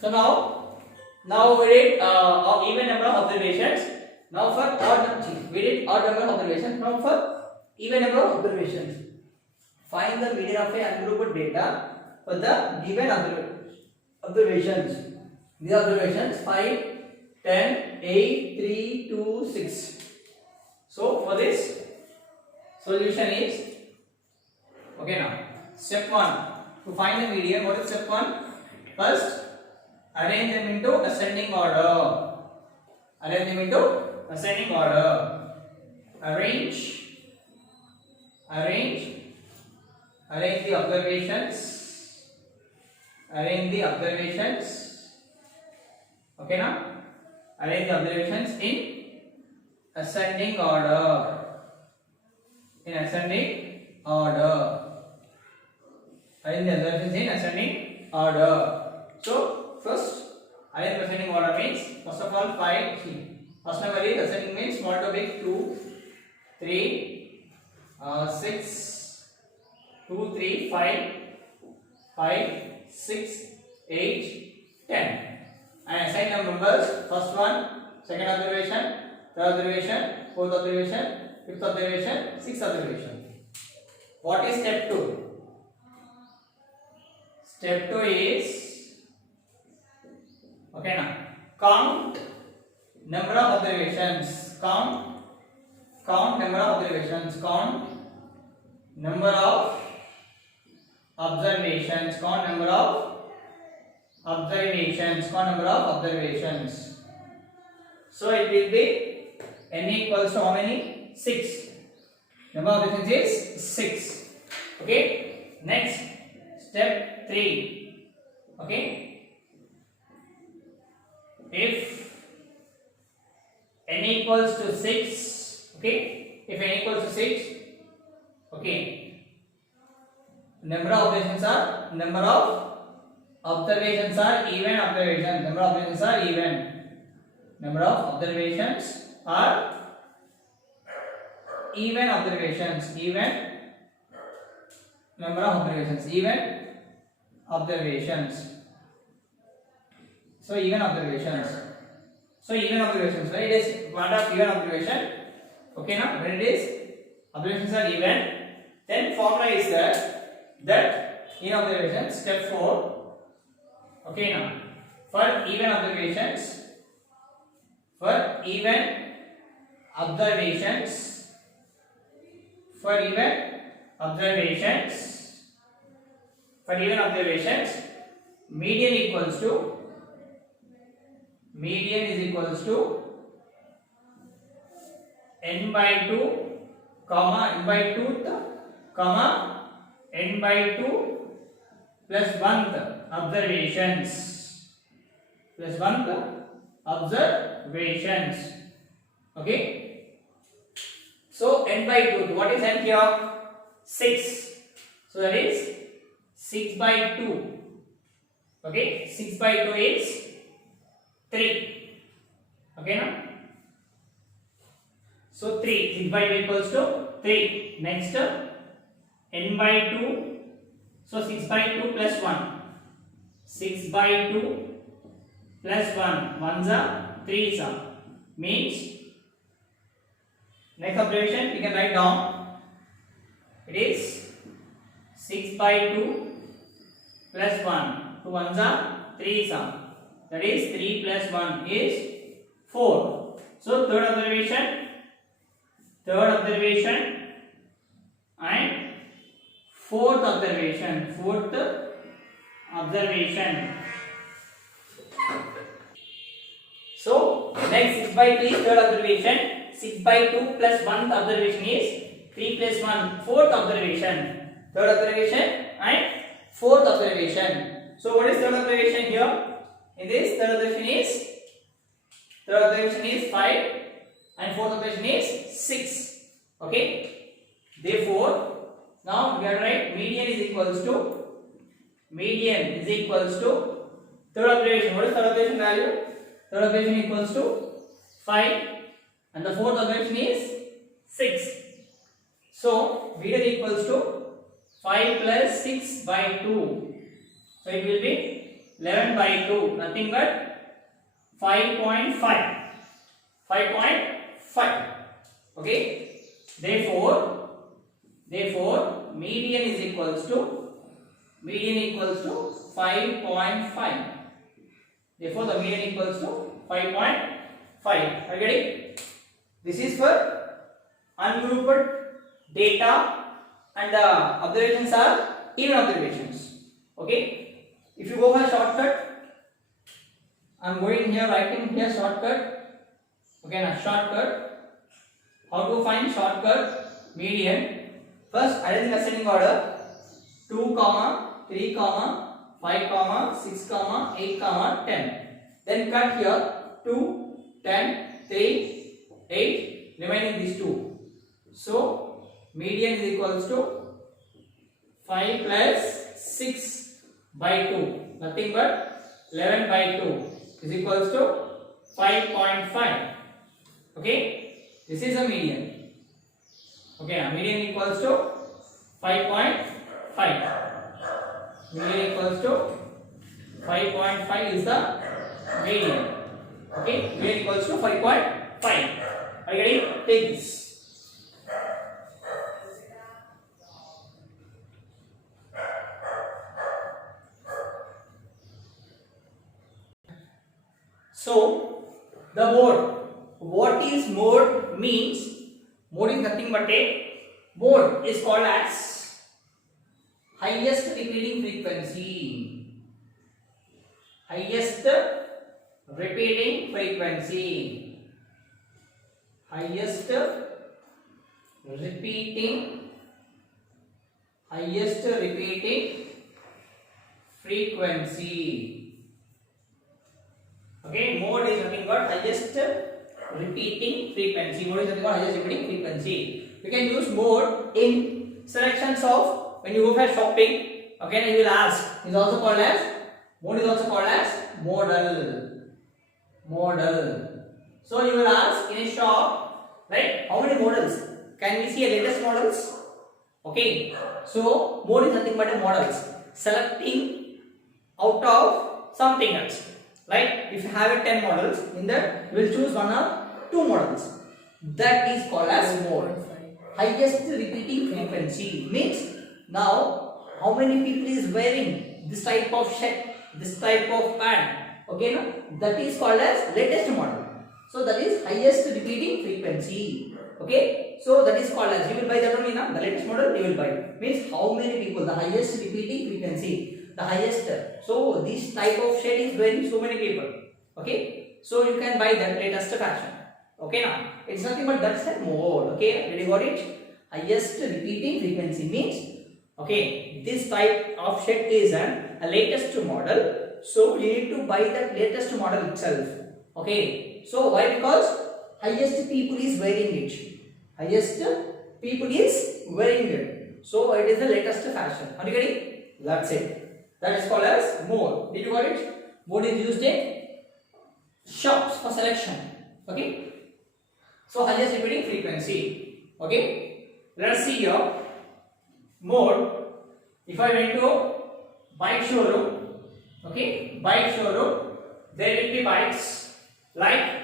So now we did even number of observations. Now for odd, we did odd number of observations. Now for even number of observations. Find the median of a ungrouped data for the given observations. These observations 5, 10, 8, 3, 2, 6. So for this solution is okay. Now step 1, to find the median. What is step 1? First, arrange them into ascending order. Arrange them into ascending order. Arrange the observations. Arrange the observations. Okay now? Arrange the observations in ascending order. In ascending order. Arrange the observations in ascending order. So first, arrange the ascending order means first of all 5. First number is ascending means small to big 2, 3, 6, 2, 3, 5, 5, 6, 8, 10. And assign the numbers. First one, second observation, third observation, fourth observation, fifth observation, sixth observation. What is step 2? Step 2 is okay now. Count number of observations. Count number of observations. Count number of observations. Count number of observations. Count number of observations. So it will be n equals to how many? 6. Number of observations is 6. Okay. Next, step 3. Okay. If n equals to 6, okay. If n equals to 6, okay. Number of observations are even observations. Number of observations are even. Number of observations are even observations. Even number of observations. Even observations. So even observations. So even observations. Right? It is part of even observation. Okay now when it is observations are even, then formula is that in observations step 4. Okay now for even observations. For even observations. For even observations. For even observations, median is equals to n by 2, comma n by 2th, comma n by 2 plus 1th observations. Plus 1th observations. Okay. So n by 2. What is n here? 6. So that is 6 by 2. Okay. 6 by 2 is 3. Okay now. So 3. 6 by 2 equals to 3. Next n by 2. So 6 by 2 plus 1. 6 by 2 plus 1. 1s are 3s are. Means next observation we can write down. It is 6 by 2 plus 1. 2 1s are 3s are. That is 3 plus 1 is 4. So third observation and fourth observation. So next 6 by 3 is third observation. 6 by 2 plus 1th observation is 3 plus 1 fourth observation. Third observation and fourth observation. So what is third observation here? In this third observation is 5 and fourth observation is 6. Okay. Therefore, now we are right median is equals to third observation. What is third observation value? Third observation equals to 5 and the fourth observation is 6. So median equals to 5 plus 6 by 2. So it will be 11 by 2, nothing but 5.5. 5.5. Okay. Therefore, median is equals to 5.5. Therefore, the median equals to 5.5. Are you getting? This is for ungrouped data, and the observations are even observations. Okay. If you go for shortcut, I am going here, writing here shortcut. Okay, now shortcut. How to find shortcut median? First, arrange the ascending order: 2, 3, 5, 6, 8, 10. Then cut here 2, 10, 3, 8. Remaining these two. So median is equals to 5 plus 6 by 2. Nothing but 11 by 2 is equals to 5.5. Okay, this is a median. Okay, a median equals to 5.5. Median equals to 5.5 is the median. Okay, median equals to 5.5. Are you ready? Take this. So, the mode. What is mode means? Mode is nothing but a mode is called as highest repeating frequency. Highest repeating frequency. Highest repeating frequency. Okay, mode is nothing but highest repeating frequency. Mode is nothing but highest repeating frequency. We can use mode in selections of when you go for shopping. Okay, you will ask. Is also called as mode. Is also called as model. Model. So you will ask in a shop, right? How many models? Can we see a latest models? Okay. So mode is nothing but a models. Selecting out of something else. Right? If you have 10 models, in that we will choose one or two models. That is called as mode. Highest repeating frequency means now how many people is wearing this type of shirt, this type of pant. Okay, no? That is called as latest model. So that is highest repeating frequency. Okay, so that is called as, you will buy that only now. The latest model you will buy means how many people, the highest repeating frequency. The highest. So this type of shade is wearing so many people. Okay, so you can buy that latest fashion. Okay, now it's nothing but that's a mode. Okay, did you got it? Highest repeating frequency means, okay, this type of shade is a latest model. So you need to buy that latest model itself. Okay, so why? Because highest people is wearing it. Highest people is wearing it. So it is the latest fashion. Are you getting? That's it. That is called as mode. Did you got it? Mode is used in shops for selection. Okay. So highest repeating frequency. Okay. Let's see here. Mode. If I went to bike showroom, okay, bike showroom, there will be bikes like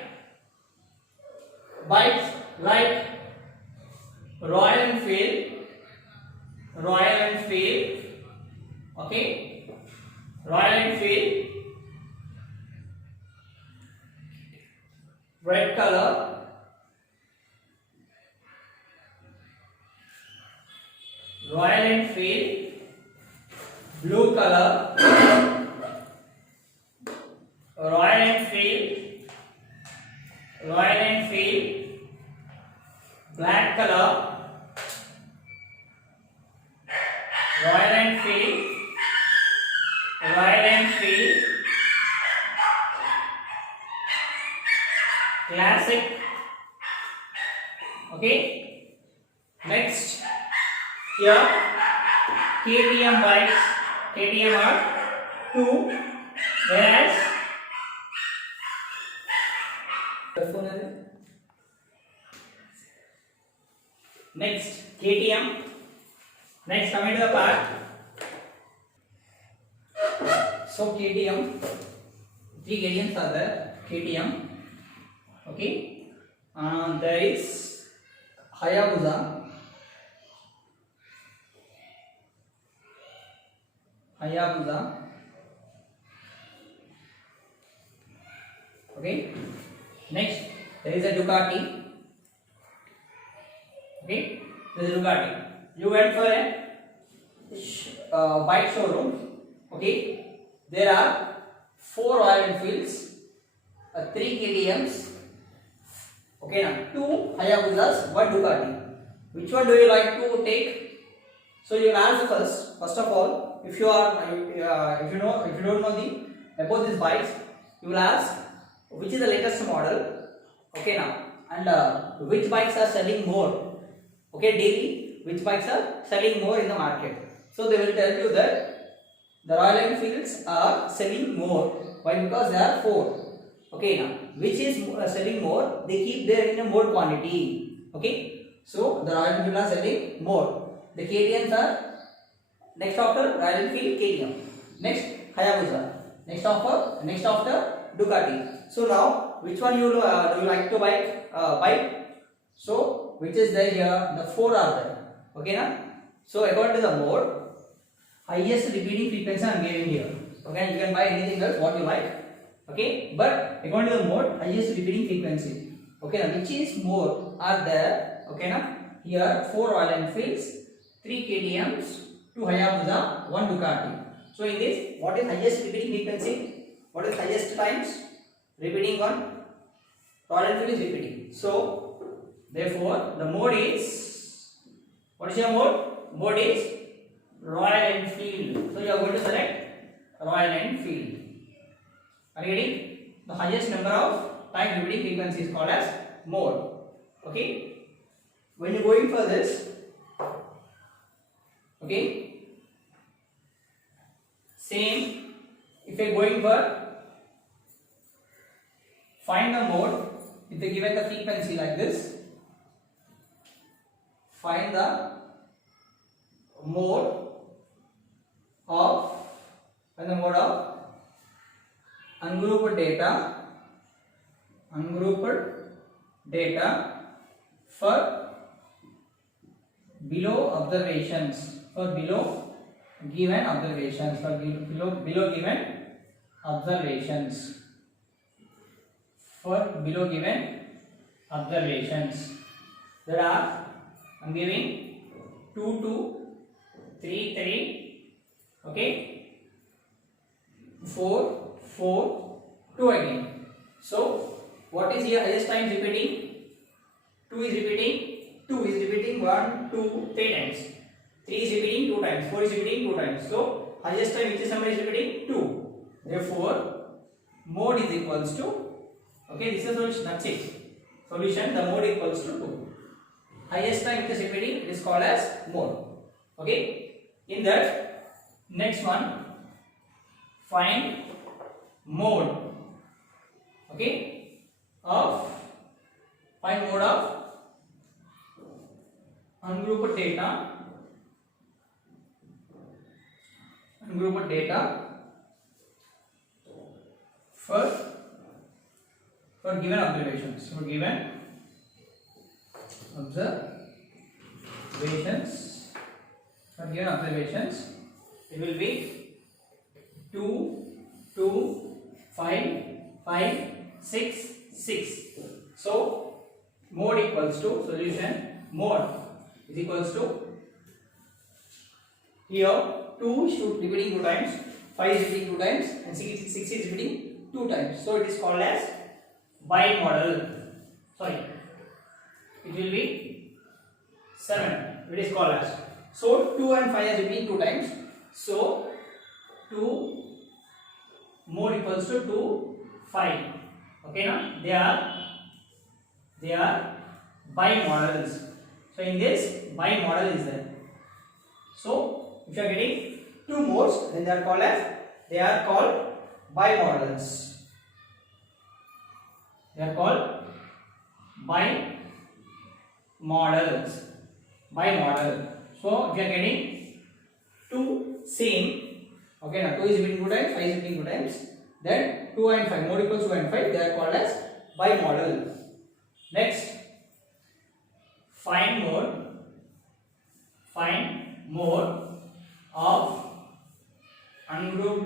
Royal Enfield, okay, Royal Enfield, red color, Royal Enfield, blue color, Royal Enfield, black color, Royal Enfield, classic. Okay. Next, here KTM bikes. KTM are 2, whereas next KTM. Next, coming to the part. So KTM, 3 KTMs are there. KTM. Okay. There is Hayabusa. Okay. Next, there is a Ducati. Okay. There is a Ducati. You went for a bike showroom. Okay. There are 4 Royal Enfields, 3 KTMs. Okay, now 2 Hayabusas, 1 Ducati. Which one do you like to take? So you will answer first of all, if you don't know about these bikes, you will ask which is the latest model. Okay, now, and which bikes are selling more. Okay, daily, which bikes are selling more in the market. So they will tell you that the Royal Enfields are selling more. Why? Because there are 4. Okay, now which is selling more? They keep there in a more quantity. Okay, so the Royal Enfield are selling more. The KTMs are next after Royal Enfield, KTM. Next Hayabusa. Next after Ducati. So now which one do you like to buy? So which is there here? The 4 are there. Okay, now. So according to the mode, highest repeating frequency I am giving here. Okay, you can buy anything else what you like. Okay, but according to the mode, highest repeating frequency. Okay, now which is more are there? Okay, now here 4 Royal Enfields, 3 KTMs, 2 Hayabusa, 1 Ducati. So in this, what is highest repeating frequency? What is highest times? Repeating one. Royal Enfield is repeating. So therefore, the mode is, what is your mode? Mode is Royal Enfield. So you are going to select Royal Enfield. Are you getting? The highest number of time repeating frequency is called as mode. Okay. When you are going for this, okay, same. If you are going for find the mode, if they given the frequency like this, find the mode of ungrouped data for below observations, for below given observations, there are, I am giving 2 2, 3 3, okay, 4 4, 2 again. So what is here highest time repeating? 2 is repeating 1 2 3 times, 3 is repeating 2 times, 4 is repeating 2 times. So highest time which is number is repeating 2. Therefore mode is equals to, okay, this is solution, that's it. Solution, the mode equals to 2. Highest time which is repeating is called as mode. Okay, in that next one, find mode, okay, of ungrouped data for given observations. It will be 2 2 5 5 6 6. So mode equals to, solution, mode is equals to, here 2 is repeating 2 times, 5 is repeating 2 times, and 6 is repeating 2 times. So it is called as bimodal. Sorry, it will be 7. It is called as. So 2 and 5 are repeating 2 times. So 2 mode equals to 2 5. Okay, now they are bimodals. So in this, bimodal is there. So if you are getting 2 modes, then they are called bimodals. They are called bimodal. So if you are getting 2 same Okay, now 2 is repeating 2 times, 5 is repeating 2 times. Then 2 and 5, mode equals 2 and 5, they are called as bimodal. Next, find mode of ungrouped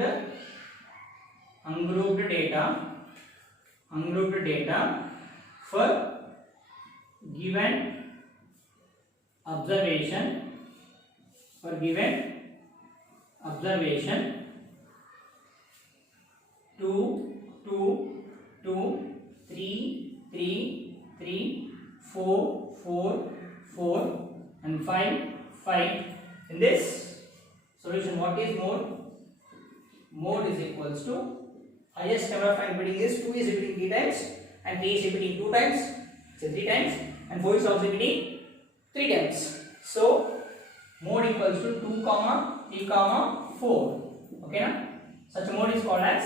data for given observation 2 2 2 3 3 3 4 4 4 and 5 5. In this solution, what is mode? Mode is equals to highest number of time repeating is 2 is repeating 3 times and 3 is repeating 2 times, so 3 times, and 4 is also repeating 3 times. So mode equals to 2 comma 3 comma 4. Okay, na? Such a mode is called as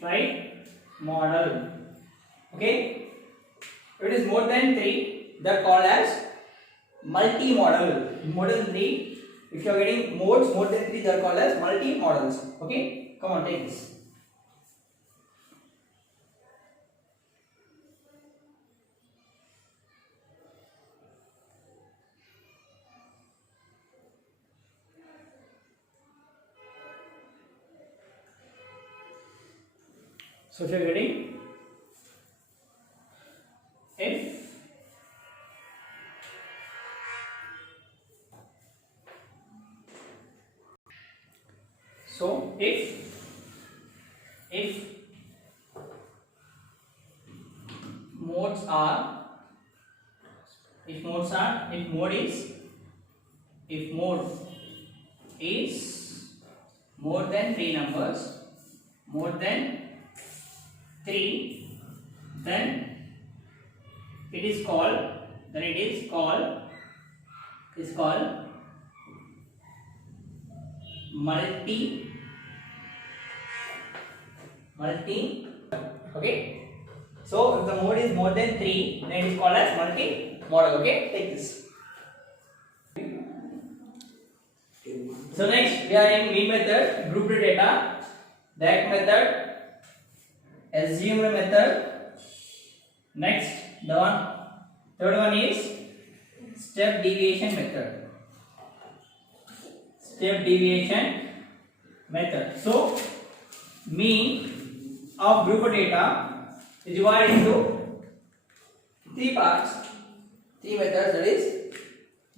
trimodal. Okay, if it is more than 3, they are called as multimodal. More than 3, if you are getting modes more than 3, they are called as multimodals. Okay, come on, take this. So if you are getting if mode is more than 3 numbers, more than 3, then it is called multi. Okay, so if the mode is more than 3, then it is called as multi-modal. Okay, take this. So next we are in mean method, grouped data, direct method, assumed method. Next, third one is step deviation method. So mean of group data is divided into 3 parts, 3 methods, that is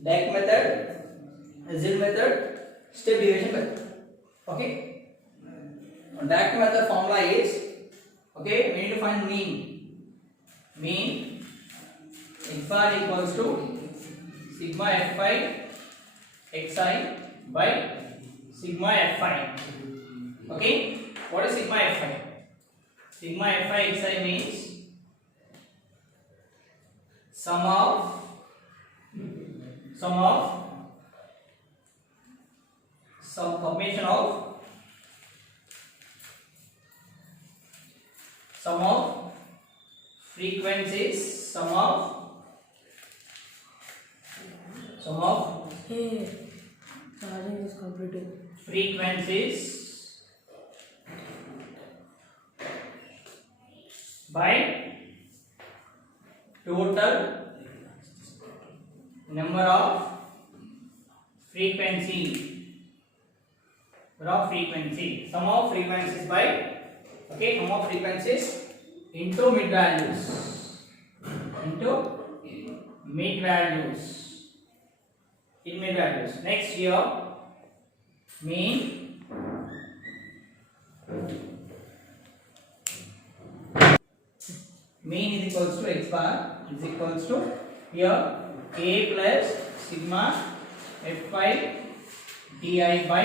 direct method, assumed method, step deviation method. Okay, direct method formula is, okay, we need to find mean x bar equals to sigma f5 xi by sigma f5. Okay, what is sigma f5? Sigma f5 xi means sum of summation of frequencies, sum of Hey, charging is completed. frequencies by total number of frequency, sum of frequencies by, okay, sum of frequencies into mid values, in mid values. Next here, mean is equals to x bar is equals to here a plus sigma f5 di by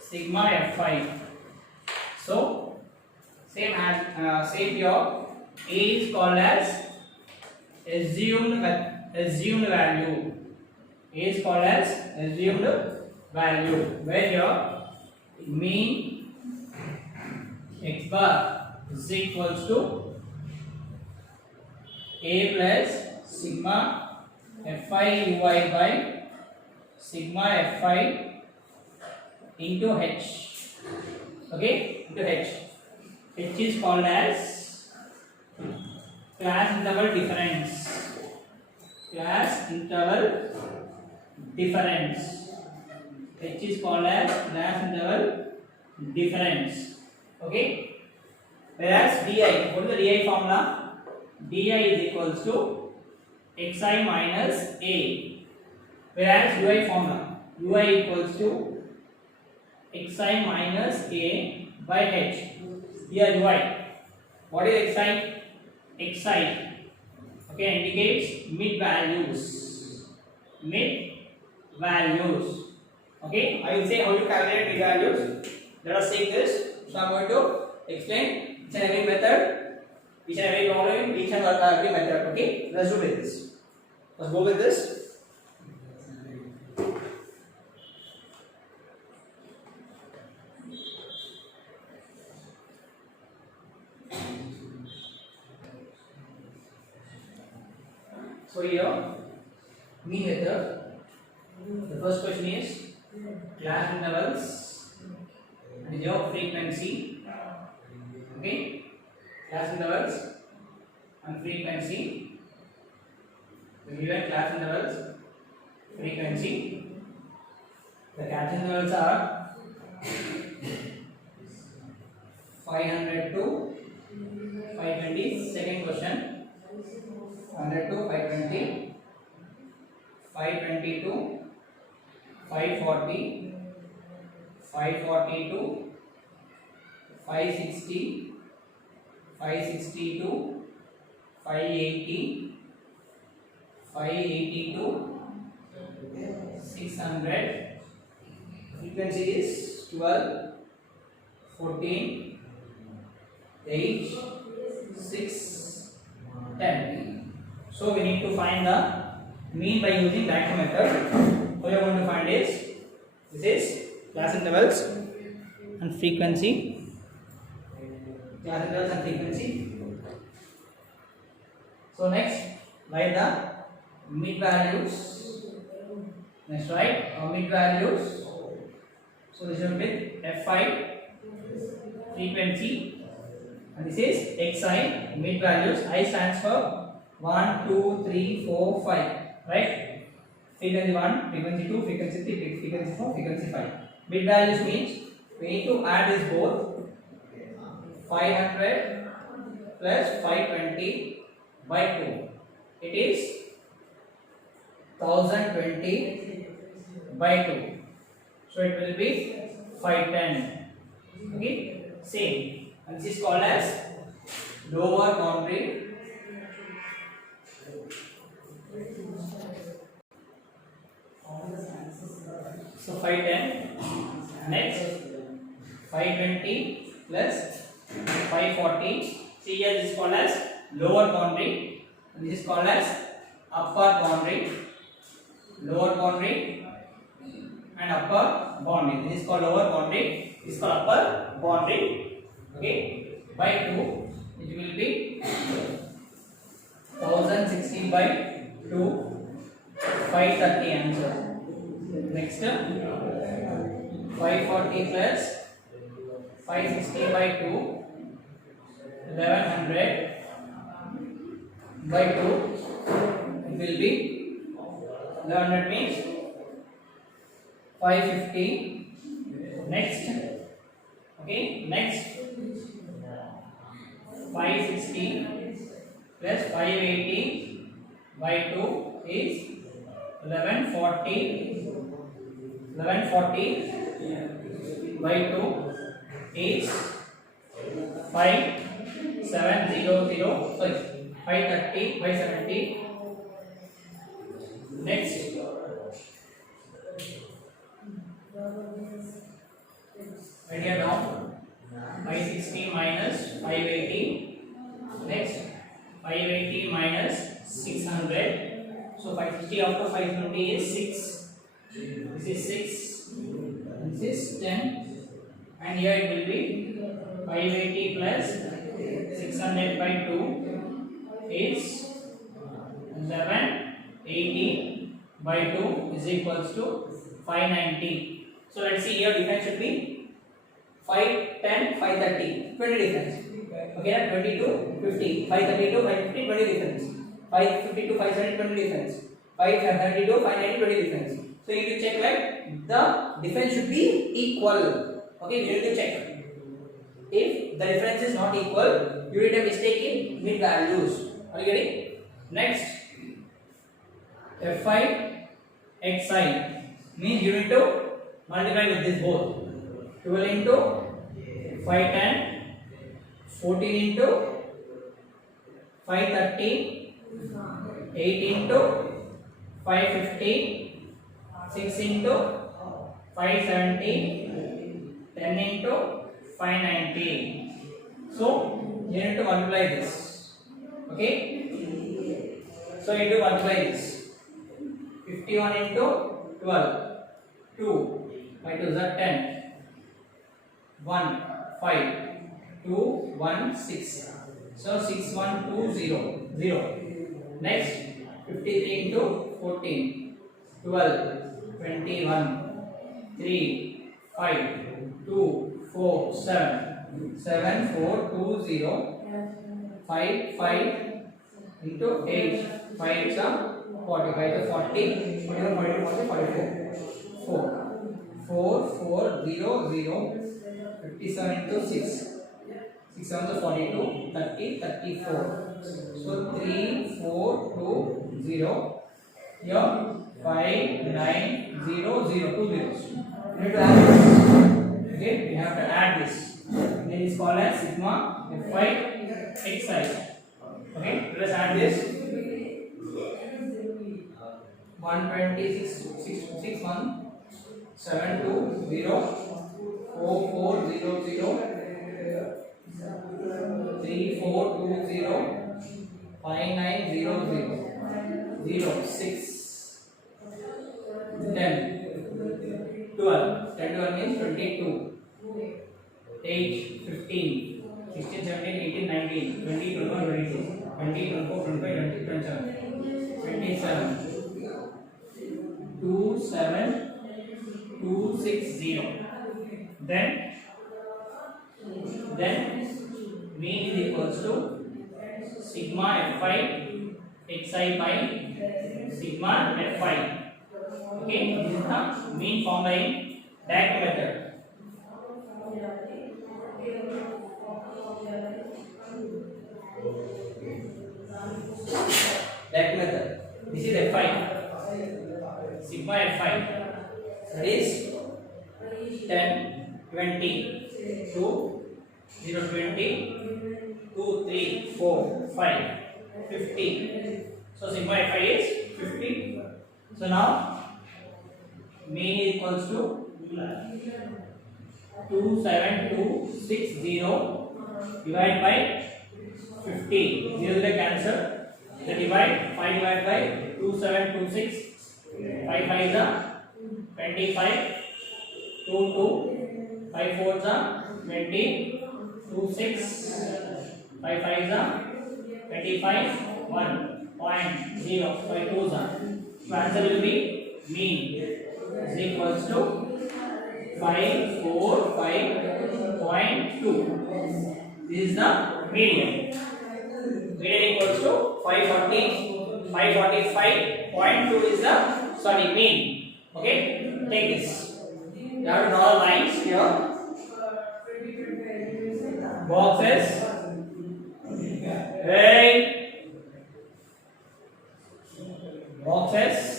sigma f5. So same here, a is called as assumed value. A is called as assumed value, where here mean x bar is equals to a plus sigma fi ui by sigma fi into h. Okay, into h. H is called as class interval difference. Class interval difference. H is called as class interval difference. Okay. Whereas di, what is the di formula? Di is equals to xi minus a. Whereas ui formula, ui equals to xi minus a by h. Here ui. What is xi? Xi, okay, indicates mid values. Mid values. Okay, I will say how to calculate mid values. Let us take this. So I am going to explain each and every method, each and every problem, each and every method. Okay, let's do with this. Let's go with this. So here, mean method. The first question is class intervals and your frequency. Okay, class intervals and frequency. The given class intervals, frequency. The class intervals are 500 to 520. Second question. 100 to 520, 520 to 540, 540 to 560, 560 to 580, 580 to 600. Frequency is 12, 14, 8, 6, 10. So we need to find the mean by using Dirac method. What we are going to find is this is class intervals and frequency. Class intervals and frequency. So next, write the mid values. Next, write mid values. So this will be fi frequency, and this is xi mid values. I stands for 1, 2, 3, 4, 5. Right? Frequency 1, frequency 2, frequency 3, frequency 4, frequency 5. Mid values means we need to add this both. 500 plus 520 by 2. It is 1020 by 2. So it will be 510. Okay? Same. And this is called as lower boundary. So 510. Next 520 plus 540. See here, this is called as lower boundary. This is called as upper boundary. Lower boundary and upper boundary. This is called lower boundary. This is called upper boundary. Okay. By 2, it will be 1060 by 2. 530 answer. Next 540 plus 560 by 2, 1100 by 2. It will be 1100 means 550. Next, okay, next 560 plus 580 by 2 is 1140. 1140 by 2 is 5700. Sorry, 530 by 70. Next, write here down 560 minus 580. Next, 580 minus 600. So 560 after 520 is 6. This is 6. This is 10. And here it will be 580 plus 600 by 2 is 1180 by 2 is equals to 590. So let's see here difference should be 5, 10, 530, 20 difference. Okay, 20 to 50, 530 to 550, 20 difference. 550 to 570, 20 difference. 530 to 590, 20 difference. So you need to check like the difference should be equal. Okay, you need to check. If the difference is not equal, you need a mistake in mid values. Are you getting? Next, Fi xi means you need to multiply with this both. 12 into 510, 14 into 530, 8 into 550, 6 into 570, 10 into 590. So you need to multiply this. Okay, so you need to multiply this. 51 into 12, 2, 5 2 is 10, 1, 5, 2, 1, 6. So 6, 1, 2, 0, 0. Next, 53 into 14, 12, 21, 3, 5, 2, 4, 7, 7, 4, 2, 0, 5, 5 into 8, 5 is 40, 5 is 40, 41, 42, 44, 4, 4, 4, 0, 0, 57 into 6, 6 7 is 42, 30, 34. So 3, 4, 2, 0. Here 5, 9, 0, 0, 2 zeros. We need to add this. Okay, we have to add this. Then it is called as sigma Fi xi. Okay, let us add this. 126, 6, 1, 7, 2, 0, 4, 4, 0, 0, 3, 4, 2, 0, 5, 9, 0, 0, 0, 6, 10, 12, 10 to 1 means 22, 8, 15, 16, 17, 18, 19, 20, 21, 22, 20, 24, 25, 26, 27, 27, 2, 7, 2, 6, 0. Then mean is equals to sigma Fi xi by sigma Fi. Okay, this is the mean formula in DAC method. DAC method. This is Fi. Sigma Fi. That is 10, 20, 2, 0, 20, 2, 3, 4, 5, 50. So sigma Fi is 50. So now mean is equals to 27260 divided by 50. 0 will cancel. The divide 5 divided by 2726. 5 5 is 25. 2 2. 5 4 is 20. 2 6. 5 5 is 25. 1.0. 5 2 is. So answer will be mean is equals to 545.2. This is the median. Median equals to 545.2 is the mean. Okay, take this. You have to draw lines here. Boxes. Hey. Boxes.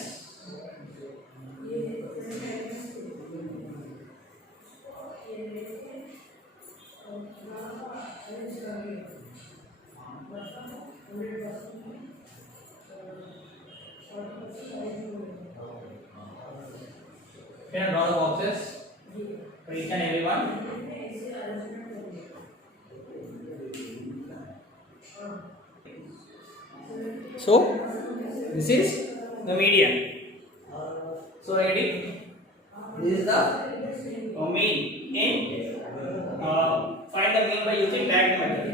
Can I draw the boxes for each and every one? So this is the median. So ready? This is the mean in find the mean by using direct method.